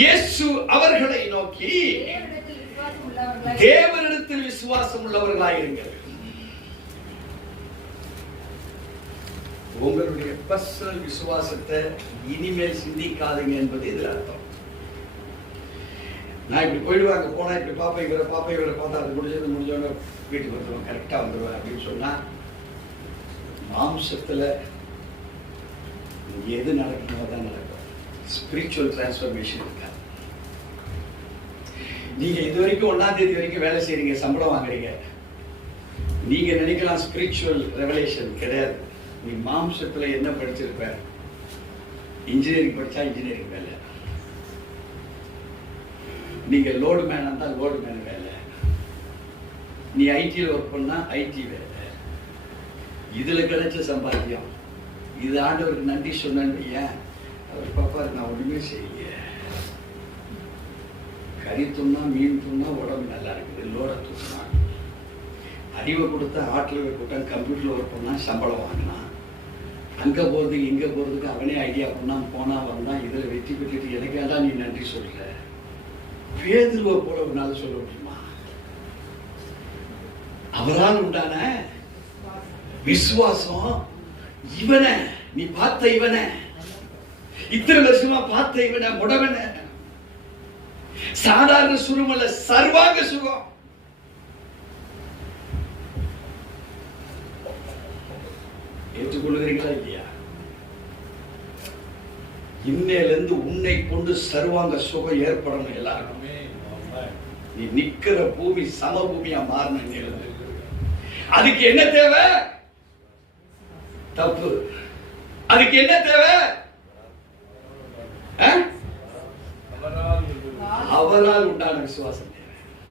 இயேசு அவர்களை நோக்கி தேவனிடத்தில் விசுவாசம் உள்ளவர்களாயிருங்கள். உங்களுடைய பர்சனல் விசுவாசத்தை இனிமேல் சிந்திக்காதீங்க என்பது இதில் அர்த்தம். நான் இப்படி போயிடுவேன், அங்கே போனா இப்படி பார்ப்பேன், இவரை பார்ப்பேன், இவரை பார்த்தா அது முடிஞ்சோன்னு வீட்டுக்கு வந்துடுவேன், கரெக்டா வந்துடுவேன் அப்படின்னு சொன்னா மாம்சத்துல எது நடக்கணுமோ தான் நடக்கும். ஸ்பிரிச்சுவல் டிரான்ஸ்ஃபர்மேஷன் இருக்காது. நீங்க இது வரைக்கும் 1ஆம் தேதி வரைக்கும் வேலை செய்றீங்க, சம்பளம் வாங்குறீங்க. நீங்க நினைக்கலாம் ஸ்பிரிச்சுவல் ரெவலேஷன் கிடையாது. நீ மாம்சத்துல என்ன படிச்சிருப்ப? இன்ஜினியரிங் படிச்சா இன்ஜினியரிங் வேலை, நீங்க லோடு மேன் இருந்தா லோடு மேன் வேலை, நீ ஐடியில் ஒர்க் பண்ணா ஐடி வேலை. இதுல கிடைச்ச சம்பாத்தியம் இது ஆண்டவருக்கு நன்றி சொன்னேன்னு ஏன் அவர் பாப்பா நான் ஒண்ணுமே செய்ய, கறி துண்ணா மீன் துண்ணா உடம்பு நல்லா இருக்குது, லோட தூக்கினா அறிவை கொடுத்தா ஆட்டில் கூட்டம் கம்ப்யூட்டர்ல ஒர்க் பண்ணா சம்பளம் வாங்கினான், அங்க போறதுக்கு இங்க போறதுக்கு அவனே ஐடியா பண்ணான், போனா வந்தான், இதுல வெற்றி பெற்றுட்டு எனக்கெல்லாம் நீ நன்றி சொல்ற. பேதுருவை போல ஒரு நாள் சொல்ல முடியுமா? அவரால் உண்டான விசுவாசம், இவனை நீ பார்த்த இவனை, இத்தனை வருஷமா பார்த்த இவனை, முடவன சாதாரண சுகம் அல்ல, சர்வாங்க சுகம். ஏற்றுக்கொள்கிறீங்களா இல்லையா? இன்னையிலிருந்து உன்னை கொண்டு சர்வாங்க சுகம் ஏற்படணும் எல்லாருக்குமே. நீ நிக்கிற பூமி சமபூமியா மாறணும். அதுக்கு என்ன தேவை? தப்பு. அதுக்கு என்ன தேவை? அவரால் உண்டான விசுவாசம்.